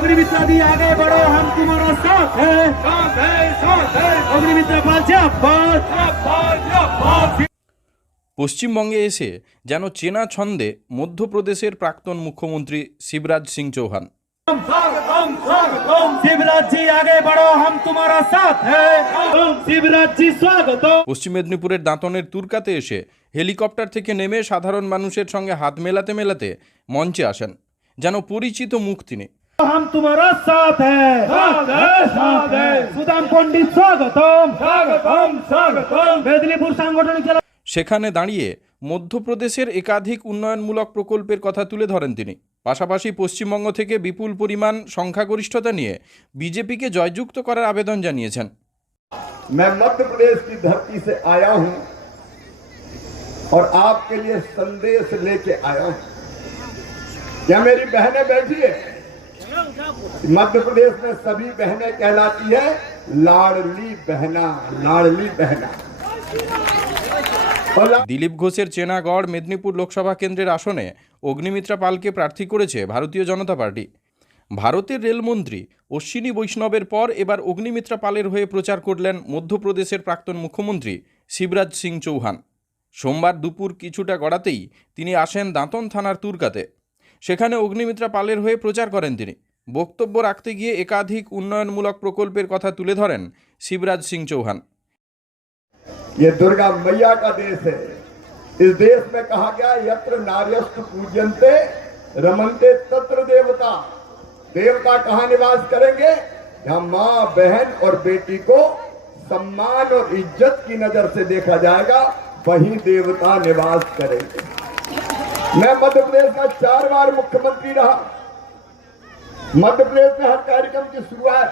अग्निमित्रा दी आगे बढ़ो, हम तुम्हारा साथ है, साथ है, साथ है। अग्निमित्रा पाल जिंदाबाद, जिंदाबाद, जिंदाबाद। পশ্চিমবঙ্গে এসে যেন চেনা ছন্দে মধ্যপ্রদেশের প্রাক্তন মুখ্যমন্ত্রী শিবরাজ সিং চৌহান। शिवराज जी आगे बढ़ो, हम तुम्हारा साथ है, शिवराज जी स्वागत। পশ্চিম মেদিনীপুরের দাঁতনের তুরকাতে এসে হেলিকপ্টার থেকে নেমে সাধারণ মানুষের সঙ্গে হাত মেলাতে মেলাতে মঞ্চে আসেন, যেন পরিচিত মুখ তিনি। हम तुम्हारा साथ है, साथ है। सुदाम पंडित स्वागतम, स्वागतम, स्वागतम। मेदिनीपुर सांगठनिक জেলা। সেখানে দাঁড়িয়ে মধ্যপ্রদেশের একাধিক উন্নয়নমূলক প্রকল্পের কথা তুলে ধরেন তিনি। পাশাপাশি পশ্চিমবঙ্গ থেকে বিপুল পরিমাণ সংখ্যাগরিষ্ঠতা নিয়ে বিজেপিকে জয়যুক্ত করার আবেদন জানিয়েছেন। मैं मध्य प्रदेश की धरती से आया हूं और आपके लिए संदेश लेके आया हूं। क्या मेरी बहनें बैठी है? मध्य प्रदेश में सभी बहनें कहलाती है लाडली बहना, लाडली बहना। দিলীপ ঘোষের চেনাগড় মেদিনীপুর লোকসভা কেন্দ্রের আসনে অগ্নিমিত্রা পালকে প্রার্থী করেছে ভারতীয় জনতা পার্টি। ভারতের রেলমন্ত্রী অশ্বিনী বৈষ্ণবের পর এবার অগ্নিমিত্রা পালের হয়ে প্রচার করলেন মধ্যপ্রদেশের প্রাক্তন মুখ্যমন্ত্রী শিবরাজ সিং চৌহান। সোমবার দুপুর কিছুটা গড়াতেই তিনি আসেন দাঁতন থানার তুরকাতে। সেখানে অগ্নিমিত্রা পালের হয়ে প্রচার করেন তিনি। বক্তব্য রাখতে গিয়ে একাধিক উন্নয়নমূলক প্রকল্পের কথা তুলে ধরেন শিবরাজ সিং চৌহান। ये दुर्गा मैया का देश है। इस देश में कहा गया यत्र नार्यस्तु पूज्यन्ते रमन्ते तत्र देवता। देवता कहाँ निवास करेंगे? जहाँ माँ, बहन और बेटी को सम्मान और इज्जत की नजर से देखा जाएगा, वहीं देवता निवास करेंगे। मैं मध्य प्रदेश का 4 बार मुख्यमंत्री रहा। मध्य प्रदेश में हर कार्यक्रम की शुरुआत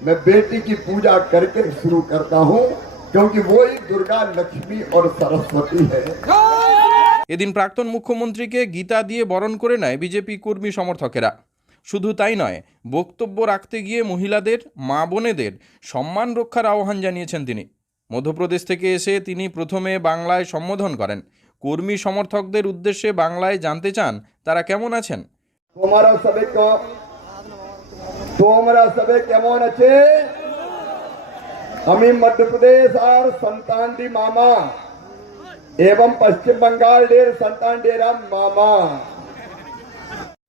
मैं बेटी की पूजा करके शुरू करता हूँ, क्योंकि वो ही दुर्गा, लक्ष्मी और सरस्वती है। এদিন প্রাক্তন মুখ্যমন্ত্রীকে গীতা দিয়ে বরণ করে নেয় বিজেপি কর্মী সমর্থকেরা। শুধু তাই নয়, বক্তব্য রাখতে গিয়ে মহিলাদের, মা বোনেদের সম্মান রক্ষার আহ্বান জানিয়েছেন তিনি। মধ্যপ্রদেশ থেকে এসে তিনি প্রথমে বাংলায় সম্বোধন করেন। কর্মী সমর্থকদের উদ্দেশ্যে বাংলায় জানতে চান তারা কেমন আছেন। তোমরা সবে কেমন আছে? আমি মধ্যপ্রদেশ আর সন্তান দি মামা এবং পশ্চিম বঙ্গালের সন্তান ডেরা মামা।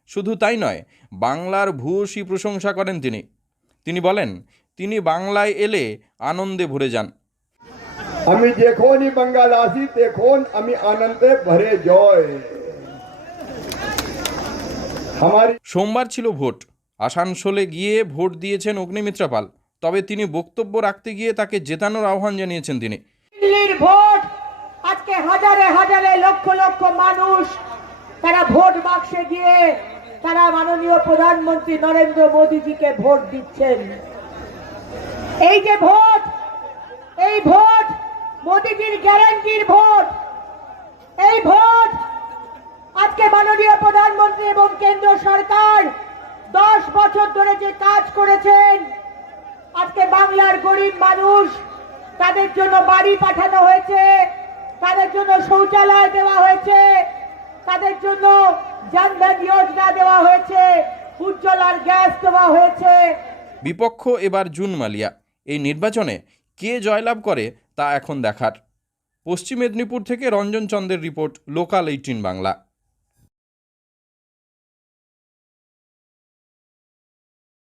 শুধু তাই নয়, বাংলার ভূয়সী প্রশংসা করেন তিনি। তিনি বলেন, তিনি বাংলায় এলে আনন্দে ভরে যান। আমি যখনই বাঙ্গাল আসি তখন আমি আনন্দে ভরে যাই। সোমবার ছিল ভোট। আসানসোলে গিয়ে ভোট দিয়েছেন অগ্নিমিত্রা পাল। তবে তিনি বক্তব্য রাখতে গিয়ে তাকে জেতানোর আহ্বান জানিয়েছেন তিনি। দিল্লির ভোট আজকে হাজারে হাজারে লক্ষ লক্ষ মানুষ তারা ভোট বাক্সে গিয়ে তারা মাননীয় প্রধানমন্ত্রী নরেন্দ্র মোদীজিকে ভোট দিচ্ছেন। এই যে ভোট, এই ভোট মোদীজির গ্যারান্টির ভোট। এই ভোট আজকে মাননীয় প্রধানমন্ত্রী এবং কেন্দ্র সরকার 10 বছর ধরে যে কাজ করেছেন, আজকে বাংলার গরিব মানুষ তাদের জন্য বাড়ি পাঠানো হয়েছে, তাদের জন্য শৌচালয় দেওয়া হয়েছে, তাদের জন্য জনধন যোজনা দেওয়া হয়েছে, উজ্জ্বলার গ্যাস দেওয়া হয়েছে। বিপক্ষ এবার জুন মালিয়া। এই নির্বাচনে কে জয়লাভ করে তা এখন দেখার। পশ্চিম মেদিনীপুর থেকে রঞ্জন চন্দ্রের রিপোর্ট, লোকাল 18 বাংলা।